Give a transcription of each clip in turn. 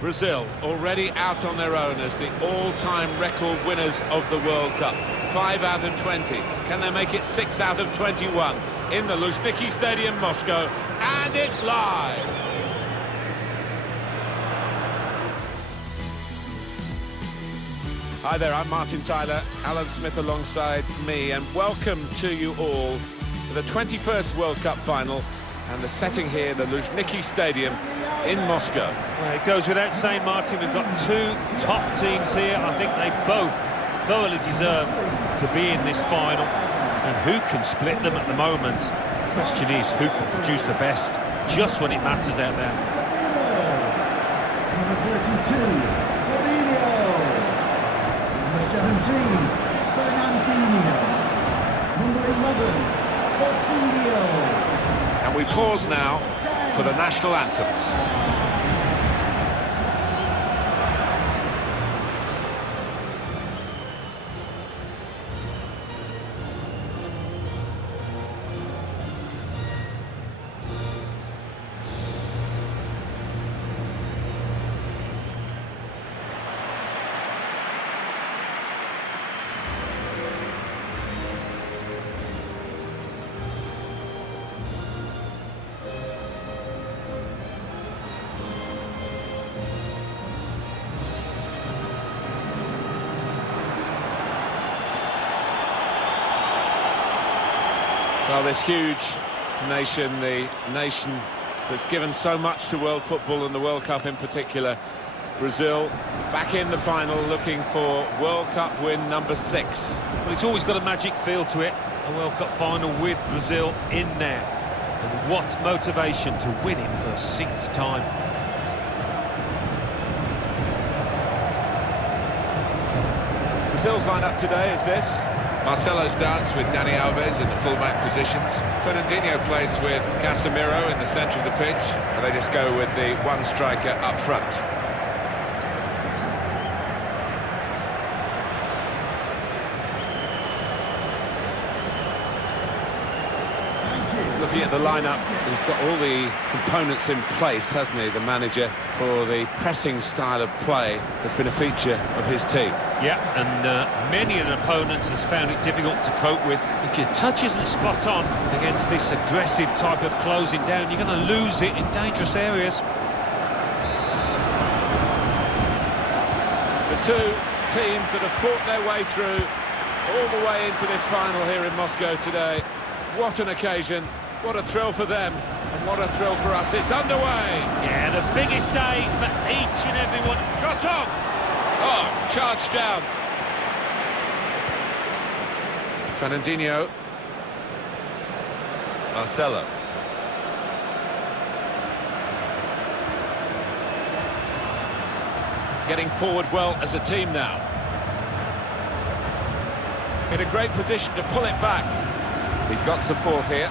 Brazil already out on their own as the all-time record winners of the World Cup. 5 out of 20. Can they make it 6 out of 21? In the Luzhniki Stadium, Moscow, and it's live! Hi there, I'm Martin Tyler, Alan Smith alongside me, and welcome to you all to the 21st World Cup final and the setting here, the Luzhniki Stadium in Moscow. Well, it goes without saying, Martin, we've got two top teams here. I think they both thoroughly deserve to be in this final. And who can split them at the moment? The question is, who can produce the best just when it matters out there? Number 32, Fabinho. Number 17, Fernandinho. Number 11, Portugal. And we pause now for the national anthems. Well, this huge nation, the nation that's given so much to world football and the World Cup in particular, Brazil, back in the final looking for World Cup win number 6. Well, it's always got a magic feel to it, a World Cup final with Brazil in there. And what motivation to win it for a 6th time. Brazil's lineup today is this. Marcelo starts with Dani Alves in the full-back positions. Fernandinho plays with Casemiro in the centre of the pitch. And they just go with the one striker up front. Looking at the lineup, he's got all the components in place, hasn't he, the manager, for the pressing style of play that's been a feature of his team. Yeah, and many an opponent has found it difficult to cope with. If your touch isn't spot on against this aggressive type of closing down, you're going to lose it in dangerous areas. The two teams that have fought their way through all the way into this final here in Moscow today. What an occasion, what a thrill for them, and what a thrill for us. It's underway. Yeah, the biggest day for each and every one. Shot on! Oh, charged down. Fernandinho. Marcelo. Getting forward well as a team now. In a great position to pull it back. He's got support here.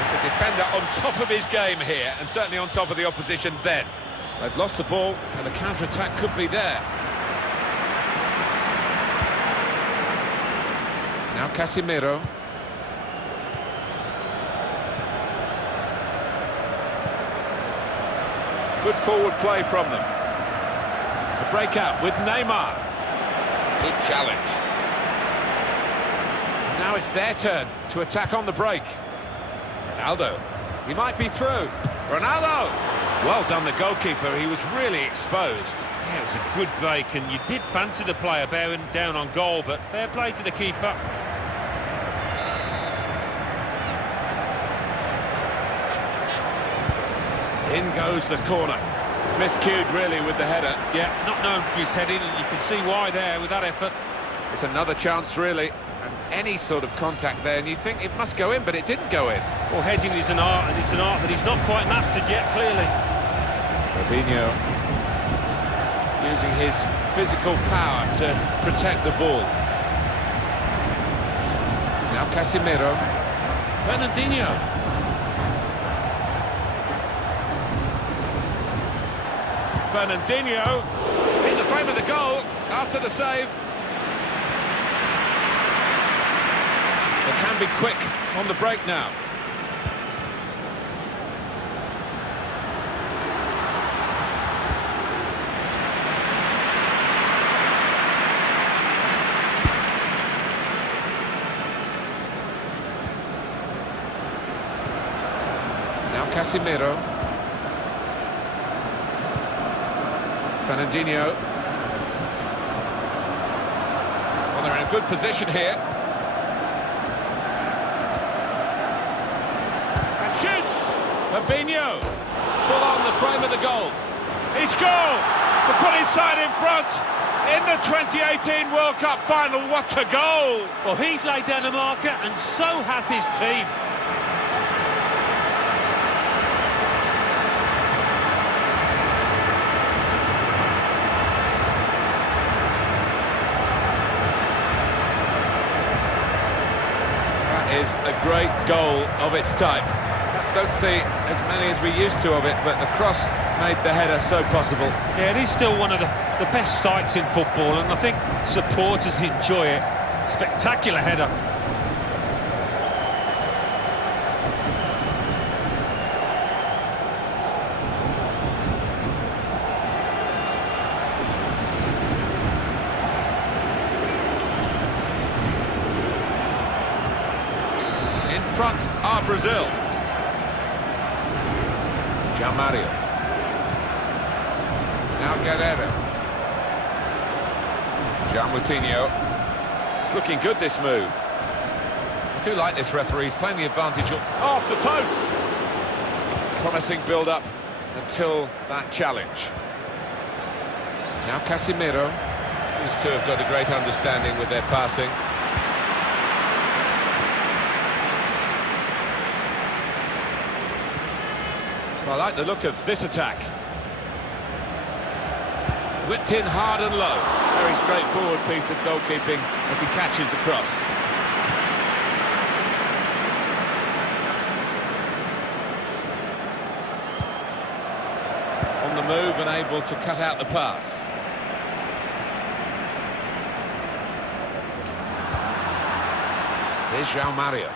It's a defender on top of his game here, and certainly on top of the opposition then. They've lost the ball, and the counter-attack could be there. Now Casemiro. Good forward play from them. A breakout with Neymar. Good challenge. Now it's their turn to attack on the break. Ronaldo. He might be through. Ronaldo! Well done, the goalkeeper. He was really exposed. Yeah, it was a good break, and you did fancy the player bearing down on goal, but fair play to the keeper. In goes the corner. Miscued, really, with the header. Yeah, not known for his heading, and you can see why there with that effort. It's another chance, really. And any sort of contact there, and you think it must go in, but it didn't go in. Well, heading is an art, and it's an art that he's not quite mastered yet, clearly. Fabinho using his physical power to protect the ball. Now Casemiro. Fernandinho. Fernandinho in the frame of the goal after the save. They can be quick on the break now. Now Casemiro. Fernandinho. Well, they're in a good position here. And shoots! Fabinho, full on the frame of the goal. He scored to put his side in front in the 2018 World Cup final. What a goal! Well, he's laid down a marker, and so has his team. That is a great goal of its type. Perhaps don't see as many as we used to of it, but the cross made the header so possible. Yeah, it is still one of the best sights in football, and I think supporters enjoy it. Spectacular header. In front are Brazil. Mario. Now Guerrero. Moutinho. It's looking good, this move. I do like this referee. He's playing the advantage off the post. Promising build-up until that challenge. Now Casemiro. These two have got a great understanding with their passing. Well, I like the look of this attack. Whipped in hard and low. Very straightforward piece of goalkeeping as he catches the cross. On the move and able to cut out the pass. Here's João Mario.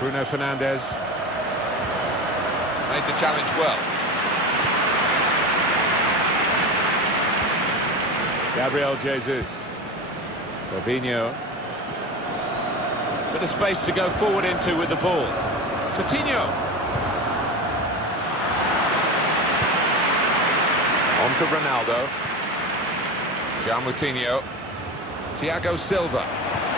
Bruno Fernandes. Made the challenge well. Gabriel Jesus. Fabinho. Bit of space to go forward into with the ball. Coutinho. On to Ronaldo. Moutinho. Thiago Silva.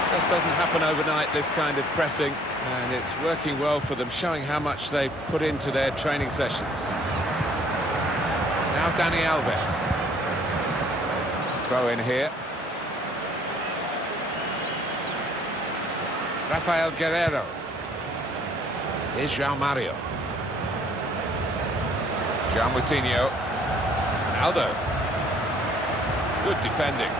Just doesn't happen overnight, this kind of pressing, and it's working well for them, showing how much they put into their training sessions. Now Dani Alves. Throw in here. Rafael Guerrero. Here's João Mario. Moutinho. Aldo. Good defending.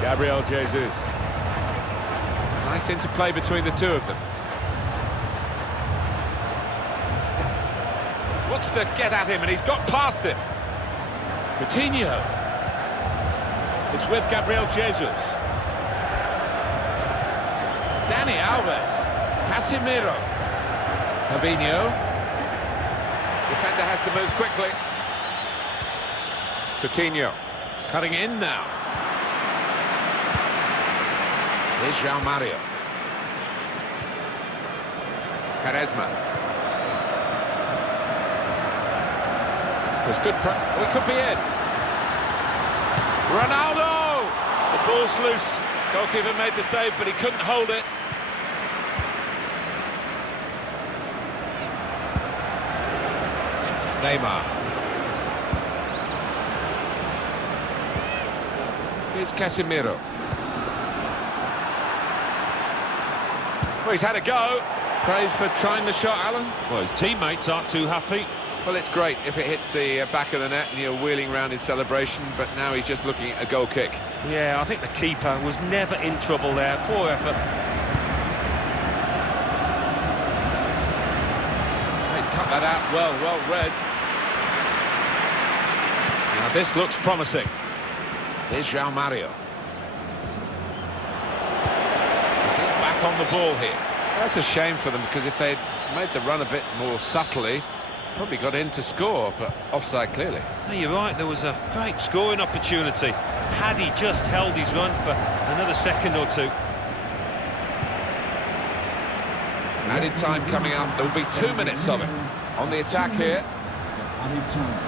Gabriel Jesus. Nice interplay between the two of them. Wants to get at him, and he's got past him. Coutinho. It's with Gabriel Jesus. Dani Alves. Casemiro. Fabinho. Defender has to move quickly. Coutinho. Cutting in now. Here's João Mario. Quaresma. Was good. We could be in. Ronaldo! The ball's loose. Goalkeeper made the save, but he couldn't hold it. Neymar. Here's Casemiro. Well, he's had a go. Praise for trying the shot, Alan. Well, his teammates aren't too happy. Well, it's great if it hits the back of the net and you're wheeling around his celebration, but now he's just looking at a goal kick. Yeah, I think the keeper was never in trouble there. Poor effort. He's cut that out well read. Now this looks promising. Here's João Mario. Back on the ball here. That's a shame for them, because if they'd made the run a bit more subtly, probably got in to score, but offside clearly. No, you're right, there was a great scoring opportunity. Had he just held his run for another second or two. Added time coming up. There will be 2 minutes of it. On the attack here. Added time.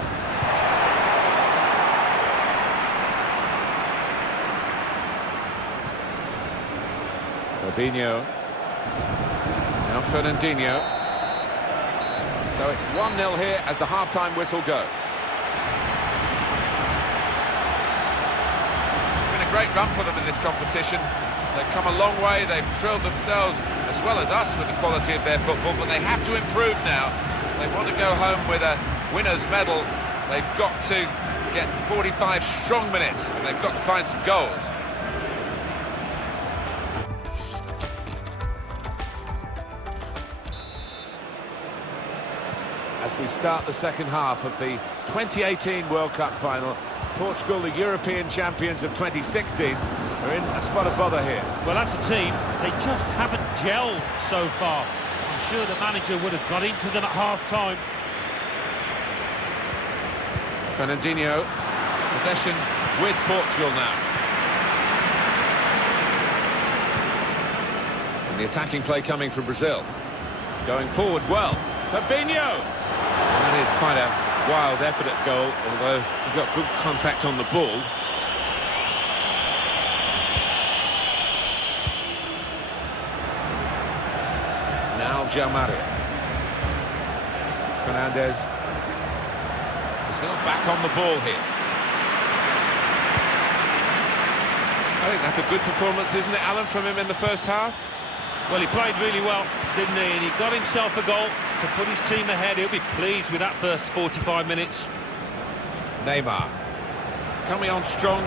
Fabinho. Now Fernandinho. So it's 1-0 here as the half-time whistle goes. It's been a great run for them in this competition. They've come a long way, they've thrilled themselves as well as us with the quality of their football, but they have to improve now. They want to go home with a winner's medal. They've got to get 45 strong minutes, and they've got to find some goals. As we start the second half of the 2018 World Cup final, Portugal, the European champions of 2016, are in a spot of bother here. Well, as a team, they just haven't gelled so far. I'm sure the manager would have got into them at half-time. Fernandinho, possession with Portugal now. And the attacking play coming from Brazil. Going forward well. Fabinho! That is quite a wild effort at goal, although he got good contact on the ball. Now João Mario. Fernandes. Brazil back on the ball here. I think that's a good performance, isn't it, Alan, from him in the first half? Well, he played really well, didn't he? And he got himself a goal to put his team ahead. He'll be pleased with that first 45 minutes. Neymar. Coming on strong,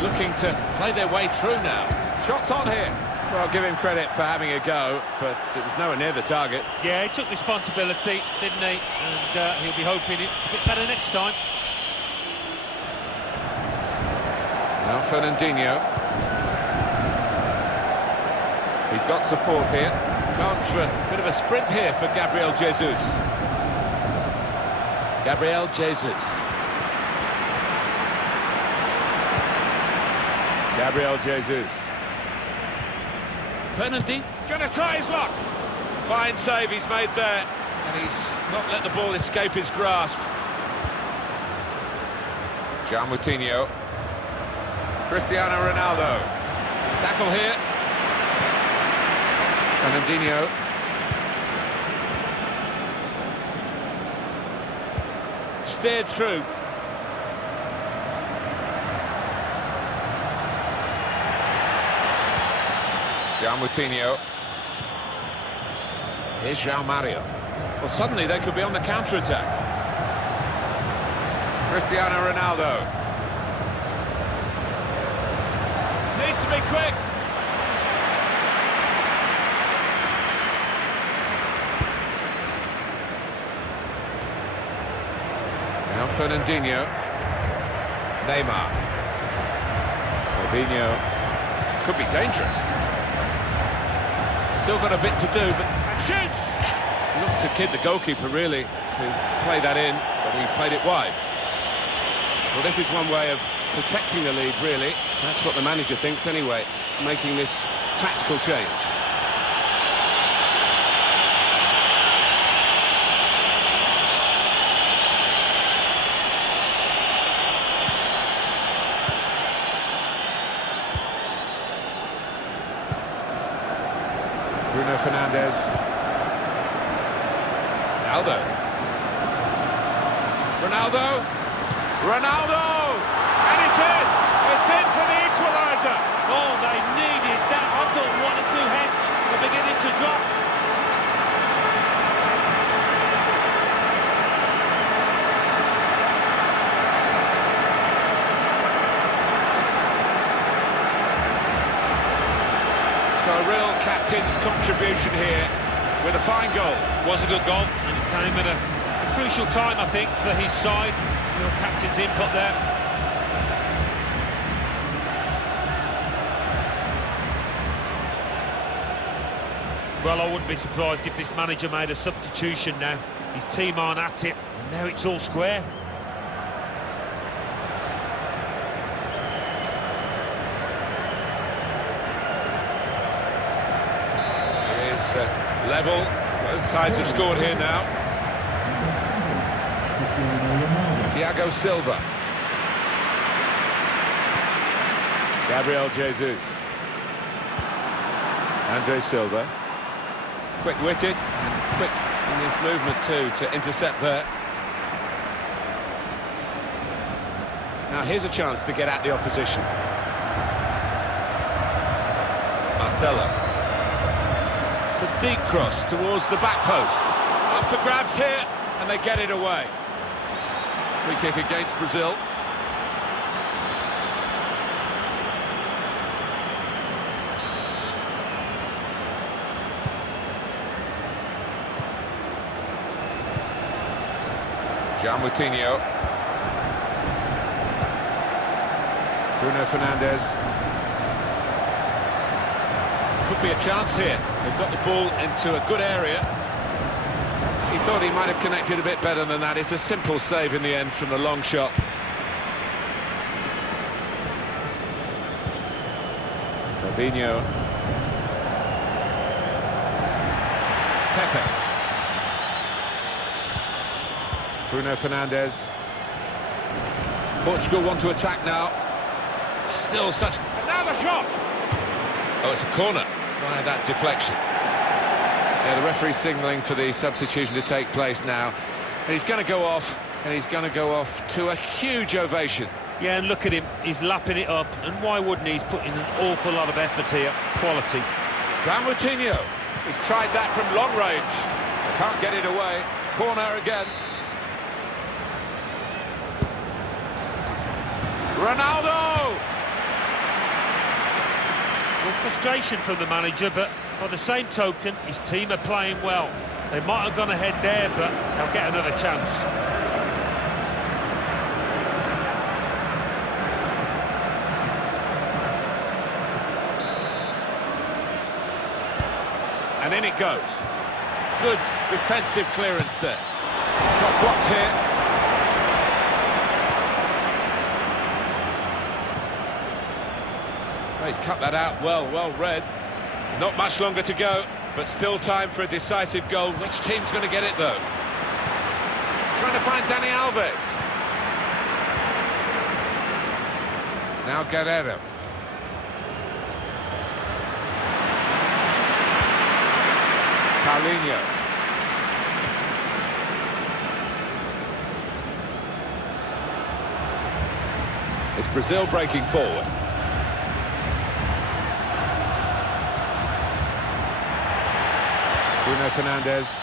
looking to play their way through now. Shots on here. Well, I'll give him credit for having a go, but it was nowhere near the target. Yeah, he took responsibility, didn't he? And he'll be hoping it's a bit better next time. Now Fernandinho. He's got support here. Chance for a bit of a sprint here for Gabriel Jesus. Gabriel Jesus. Gabriel Jesus. Fernandinho going to try his luck. Fine save he's made there, and he's not let the ball escape his grasp. João Moutinho. Cristiano Ronaldo. Tackle here. Fernandinho. Steered through. João Moutinho. Here's João Mario. Well, suddenly they could be on the counter-attack. Cristiano Ronaldo. Needs to be quick. Now Fernandinho. Neymar. Fabinho. Could be dangerous. Still got a bit to do, but shoots! Looked to kid the goalkeeper, really, to play that in, but he played it wide. Well, this is one way of protecting the lead, really. That's what the manager thinks anyway, making this tactical change. Bruno Fernandes. Ronaldo. Ronaldo. Ronaldo! And it's in! It's in for the equaliser! Oh, they needed that. I thought one or two heads were beginning to drop. So a real captain's contribution here with a fine goal. Was a good goal, and it came at a crucial time, I think, for his side. Real captain's input there. Well, I wouldn't be surprised if this manager made a substitution now. His team aren't at it, and now it's all square. It is It's level. Both sides have scored here now. Number 7, Cristiano Ronaldo. Thiago Silva. Gabriel Jesus. Andre Silva. Quick-witted and quick in his movement too to intercept there. Now here's a chance to get at the opposition. Marcelo. It's a deep cross towards the back post. Up for grabs here, and they get it away. Free kick against Brazil. João Moutinho. Bruno Fernandes. Could be a chance here. They've got the ball into a good area. He thought he might have connected a bit better than that. It's a simple save in the end from the long shot. Fabinho. Pepe. Bruno Fernandes. Portugal want to attack now. Still such... And now the shot! Oh, it's a corner. By that deflection. Yeah, the referee's signalling for the substitution to take place now. And he's going to go off, and he's going to go off to a huge ovation. Yeah, and look at him. He's lapping it up. And why wouldn't he? He's putting an awful lot of effort here. Quality. João Moutinho. He's tried that from long range. Can't get it away. Corner again. Ronaldo! Well, frustration from the manager, but by the same token, his team are playing well. They might have gone ahead there, but they'll get another chance. And in it goes. Good defensive clearance there. Shot blocked here. He's cut that out well read. Not much longer to go, but still time for a decisive goal. Which team's going to get it, though? Trying to find Dani Alves. Now Guerrero. Paulinho. It's Brazil breaking forward. Bruno Fernandes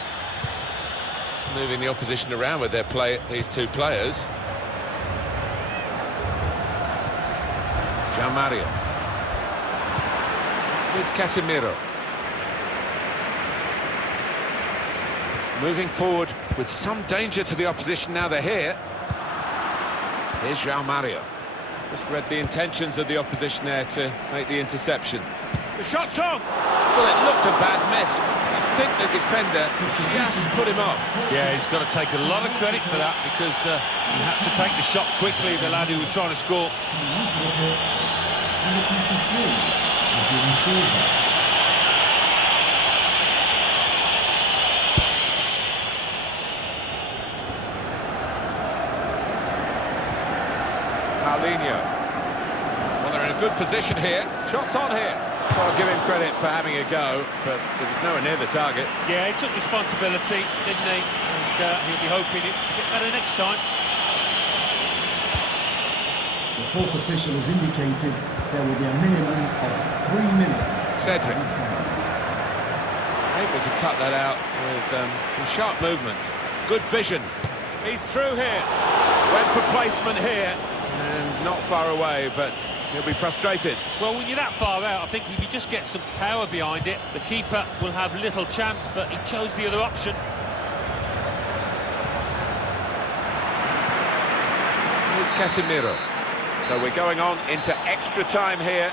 moving the opposition around with these two players. João Mario. Here's Casemiro. Moving forward with some danger to the opposition now they're here. Here's João Mario. Just read the intentions of the opposition there to make the interception. The shot's on! Well, it looked a bad miss. I think the defender just put him off. Yeah, he's got to take a lot of credit for that because he had to take the shot quickly, the lad who was trying to score. Number 23, Paulinho. Well, they're in a good position here. Shots on here. Well, I'll give him credit for having a go, but it was nowhere near the target. Yeah, he took responsibility, didn't he? And he'll be hoping it's a bit better next time. The fourth official has indicated there will be a minimum of 3 minutes. Cedric. Able to cut that out with some sharp movement. Good vision. He's through here. Went for placement here. And not far away, but he'll be frustrated. Well, when you're that far out, I think if you just get some power behind it, the keeper will have little chance, but he chose the other option. Here's Casemiro. So we're going on into extra time here.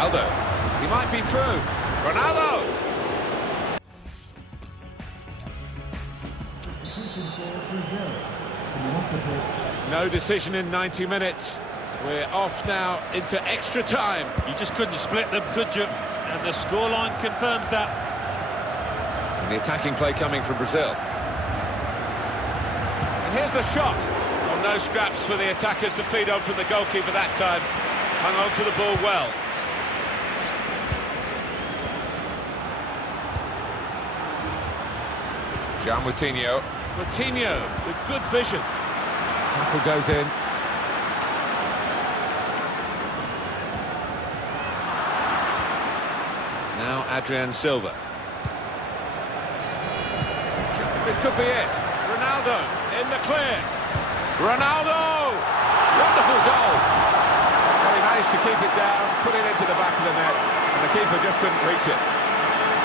Aldo, he might be through. Ronaldo! Substitution for Brazil. Coming off the pitch. No decision in 90 minutes. We're off now into extra time. You just couldn't split them, could you? And the scoreline confirms that. And the attacking play coming from Brazil. And here's the shot. Well, no scraps for the attackers to feed on from the goalkeeper that time. Hung on to the ball well. João Moutinho. Coutinho with good vision. Tackle goes in. Now Adrian Silva. This could be it. Ronaldo in the clear. Ronaldo! Wonderful goal. Well, he managed to keep it down, put it into the back of the net, and the keeper just couldn't reach it.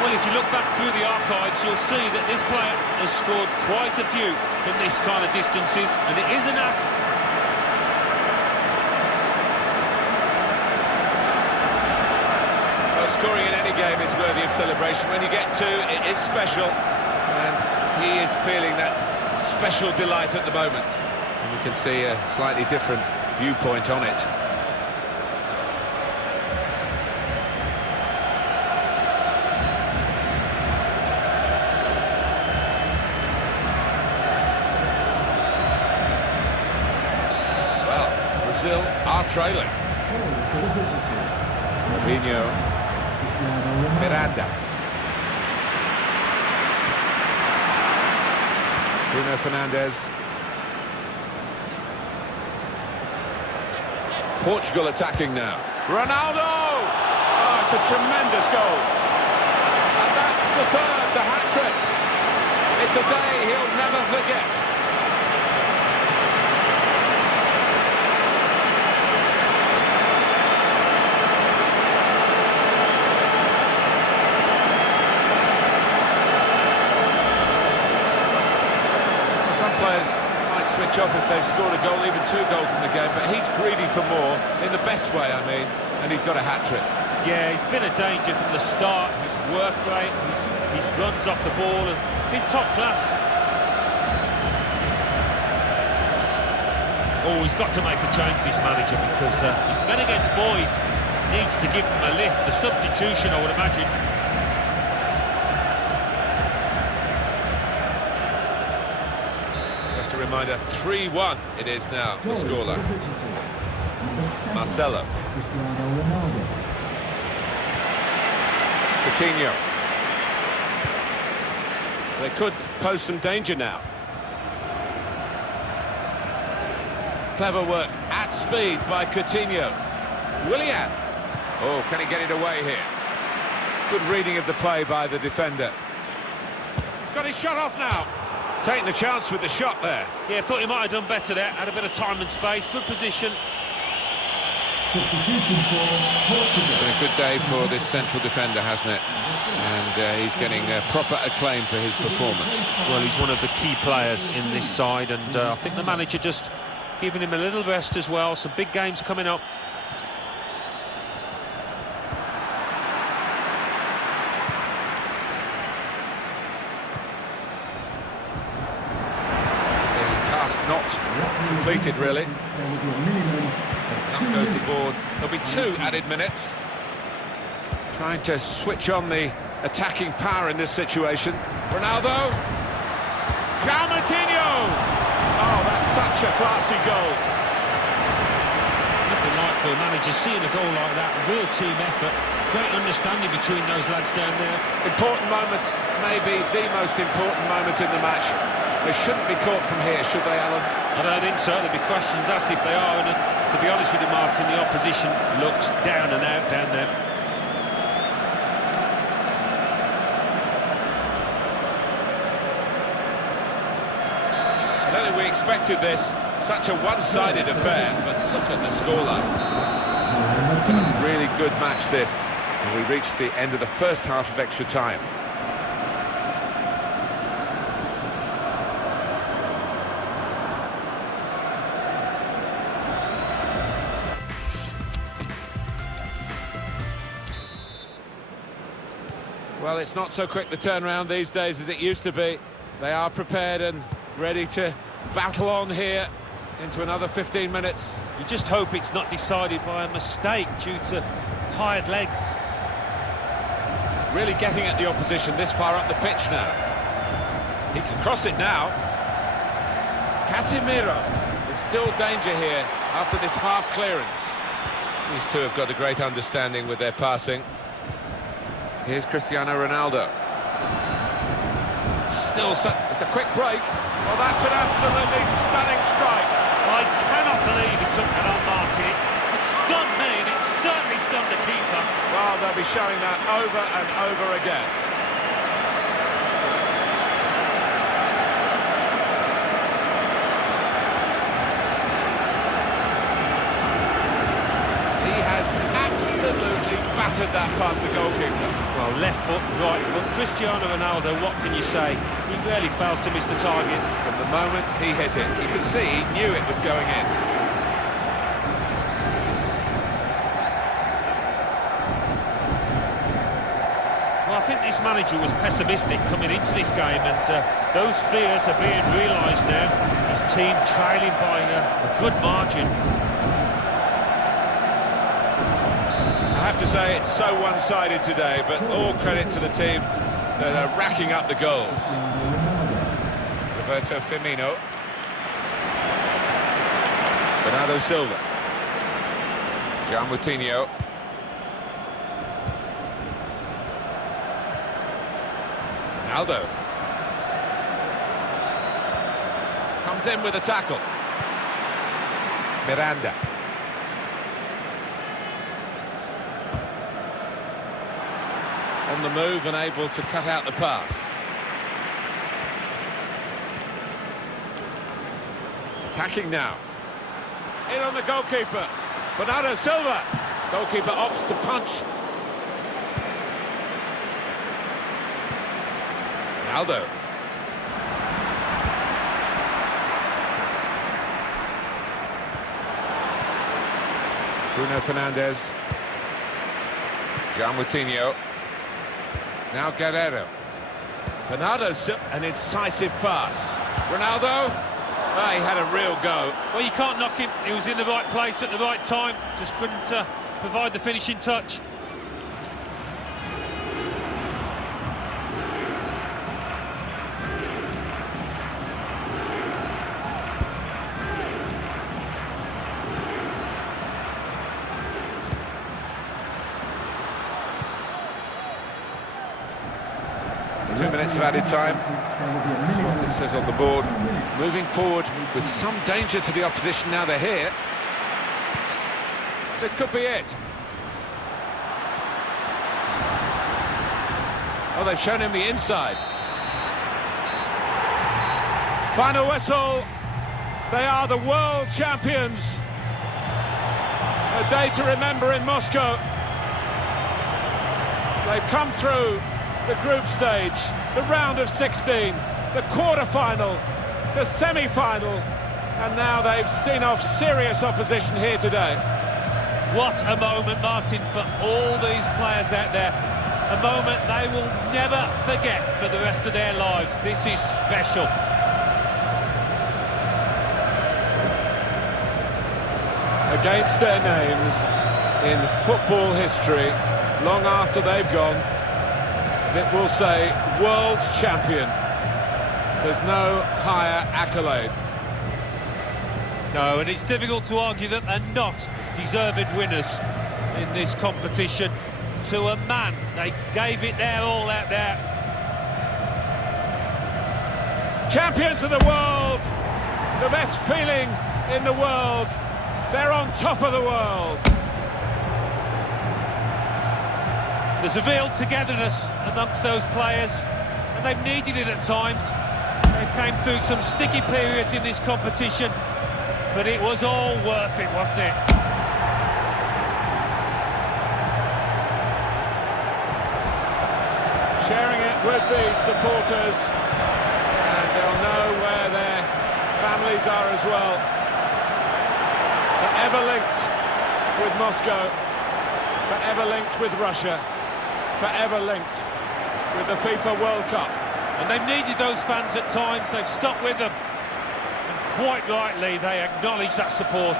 Well, if you look back through the archives, you'll see that this player has scored quite a few from this kind of distances, and it is an act. Well, scoring in any game is worthy of celebration. When you get two, it is special, and he is feeling that special delight at the moment. And you can see a slightly different viewpoint on it. Well, Brazil are trailing. Goal to the visitor. Pinho, Cristiano Ronaldo. Miranda. Bruno Fernandes. Portugal attacking now. Ronaldo! Oh, it's a tremendous goal. And that's the third, the hat-trick. It's a day he'll never forget. Some players might switch off if they've scored a goal, even 2 goals in the game, but he's greedy for more, in the best way, I mean, and he's got a hat-trick. Yeah, he's been a danger from the start. His work rate, his runs off the ball have been top class. Oh, he's got to make a change, this manager, because it's men against boys. Needs to give them a lift. The substitution, I would imagine. Just a reminder, 3-1 it is now, the Goal to scoreline. the visitor. Number 7. Marcelo. Cristiano Ronaldo. Coutinho. They could pose some danger now. Clever work at speed by Coutinho. Willian. Oh, can he get it away here? Good reading of the play by the defender. He's got his shot off now. Taking the chance with the shot there. Yeah, thought he might have done better there. Had a bit of time and space. Good position. Substitution for Portugal. Been a good day for this central defender, hasn't it? And he's getting proper acclaim for his performance. Well, he's one of the key players in this side, and I think the manager just giving him a little rest as well. Some big games coming up. Not completed, really. There will be a minimum of 2 Down goes the minutes. board. There'll be 2 added minutes. Trying to switch on the attacking power in this situation. Ronaldo. João Moutinho. Oh, that's such a classy goal. Nothing like for a manager seeing a goal like that. Real team effort. Great understanding between those lads down there. Important moment, maybe the most important moment in the match. They shouldn't be caught from here, should they, Alan? I don't think so. There'll be questions asked if they are. And to be honest with you, Martin, the opposition looks down and out down there. I don't think we expected this. Such a one-sided affair, but look at the scoreline. Really good match, this. And we reached the end of the first half of extra time. Well, it's not so quick the turnaround these days as it used to be. They are prepared and ready to battle on here into another 15 minutes. You just hope it's not decided by a mistake due to tired legs. Really getting at the opposition this far up the pitch now. He can cross it now. Casemiro. There's still danger here after this half clearance. These two have got a great understanding with their passing. Here's Cristiano Ronaldo. It's a quick break. Well, that's an absolutely stunning strike. I cannot believe he took that on, Martin. It stunned me, and it certainly stunned the keeper. Well, they'll be showing that over and over again. He has absolutely battered that past the goalkeeper. Well, left foot, right foot. Cristiano Ronaldo, what can you say? He rarely fails to miss the target. From the moment he hit it, you could see he knew it was going in. Well, I think this manager was pessimistic coming into this game, and those fears are being realised now. His team trailing by a good margin. I have to say it's so one-sided today, but all credit to the team that are racking up the goals. Roberto Firmino. Bernardo Silva. João Moutinho. Ronaldo. Comes in with a tackle. Miranda. On the move and able to cut out the pass. Attacking now. In on the goalkeeper. Bernardo Silva. Goalkeeper opts to punch. Ronaldo. Bruno Fernandes. João Moutinho. Now Guerrero. Bernardo Silva, an incisive pass. Ronaldo. Oh, he had a real go. Well, you can't knock him. He was in the right place at the right time. Just couldn't provide the finishing touch. Two minutes of added time. That's what it says on the board. Moving forward with some danger to the opposition now they're here. This could be it. Oh, they've shown him the inside. Final whistle. They are the world champions. A day to remember in Moscow. They've come through the group stage, the round of 16, the quarter-final, the semi-final, and now they've seen off serious opposition here today. What a moment, Martin, for all these players out there. A moment they will never forget for the rest of their lives. This is special. Against their names in football history, long after they've gone, it will say world's champion. There's no higher accolade. No, and it's difficult to argue that they're not deserved winners in this competition. To a man, they gave it their all out there. Champions of the world, the best feeling in the world. They're on top of the world. There's a real togetherness amongst those players, and they've needed it at times. They came through some sticky periods in this competition, but it was all worth it, wasn't it? Sharing it with the supporters, and they'll know where their families are as well. Forever linked with Moscow, forever linked with Russia, forever linked with the FIFA World Cup. And they've needed those fans at times, they've stuck with them. And quite rightly, they acknowledge that support.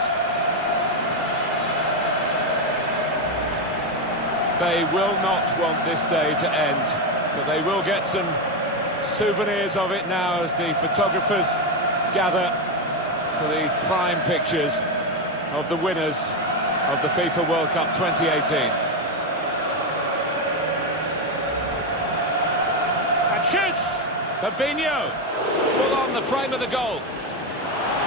They will not want this day to end, but they will get some souvenirs of it now as the photographers gather for these prime pictures of the winners of the FIFA World Cup 2018. And shoots! Fabinho, full on the frame of the goal.